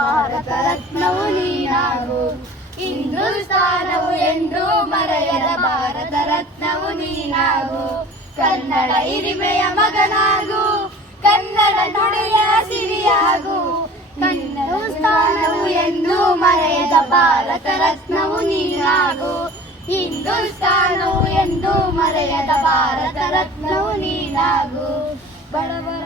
ಭಾರತ ರತ್ನವು ನೀನಾಗು. ಹಿಂದೂಸ್ತಾನವು ಎಂದೂ ಮರೆಯದ ಭಾರತ ರತ್ನವು ನೀನಾಗು. ಕನ್ನಡ ಹಿರಿಮೆಯ ಮಗನಾಗು, ಕನ್ನಡ ನುಡಿಯ ಸಿರಿಯಾಗು. ಹಿಂದೂಸ್ತಾನವು ಎಂದೂ ಮರೆಯದ ಭಾರತ ರತ್ನವು ನೀನಾಗು. ಹಿಂದೂಸ್ತಾನವು ಎಂದೂ ಮರೆಯದ ಭಾರತ ರತ್ನವು ನೀನಾಗು. ಬಡವ